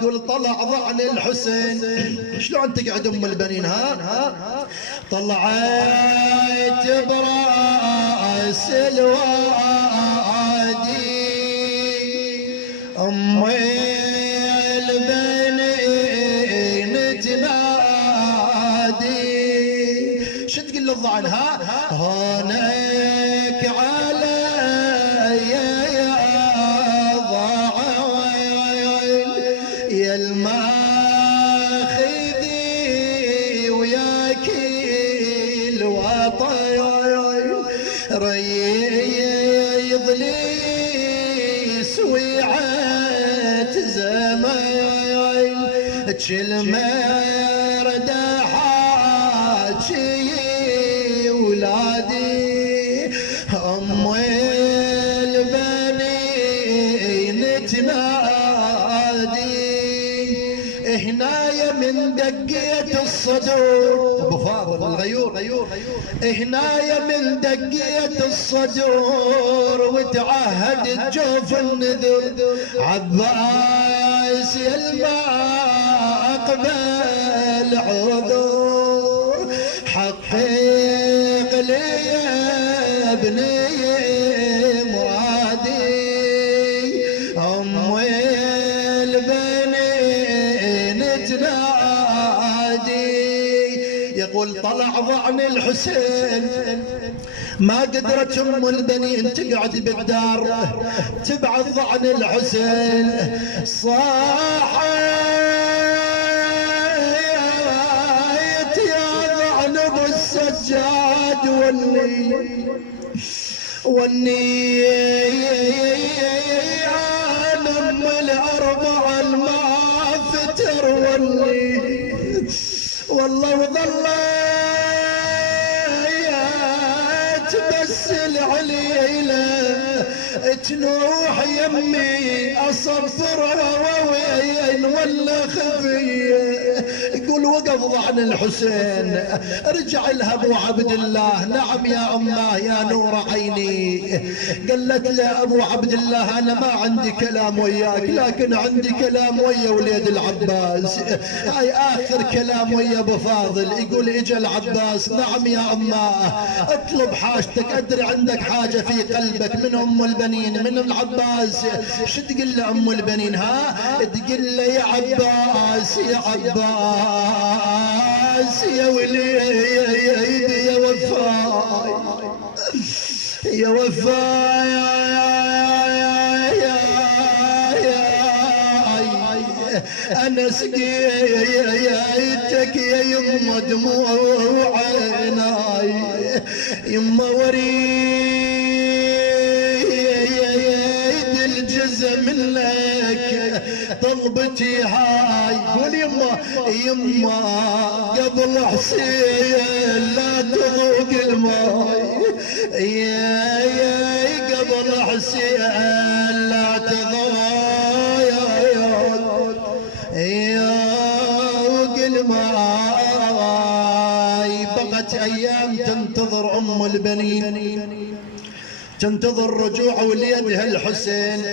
يقول طلع ضعن الحسين. شلون تقعد ام البنين ها؟ طلعت براس الوادي ام البنين تنادي. شو تقول للضعن ها؟ هونك علي يا ضعن يا الماخذي وياك الوطن ريض لي سويعة زمان كلمة حاجي ولادي ام البنين تنادي. هنايا من دقية الصدور ابو فاضل الغيور هنايا من دقية الصدور وتعهد الجوف النذر عباس يا المقبل عذور حقق لي يا ابني مرادي ام البنين تنادي. يقول طلع ضعن الحسين ما قدرت ام البنين تقعد بالدار تبعث ضعن الحسين صاحت يا ضعن ابو السجاد والني انا ام الاربع ما فتر والله وظليت بس العليلة تنوح يمي اصفرها وين ولا خفية. يقول وقف ضعن الحسين رجع لها ابو عبد الله نعم يا اماه يا نور عيني. قالت له ابو عبد الله انا ما عندي كلام وياك لكن عندي كلام ويا وليد العباس. هاي اخر كلام ويا ابو فاضل. يقول اجا العباس نعم يا اماه اطلب حاجتك ادري عندك حاجة في قلبك. من ام البنين من العباس. شو تقول له ام البنين ها؟ تقول له يا عباس يا عباس يا وليد يا وفاء يا وفاء انا سقيتك يا يما دموع عيناي يما وريد الجزء منك طلبتي هاي. قول يما قبل حسين لا تذوق الماي قبل حسين لا تذوق الماي. بقت ايام تنتظر ام البنين تنتظر رجوع وليدها الحسين.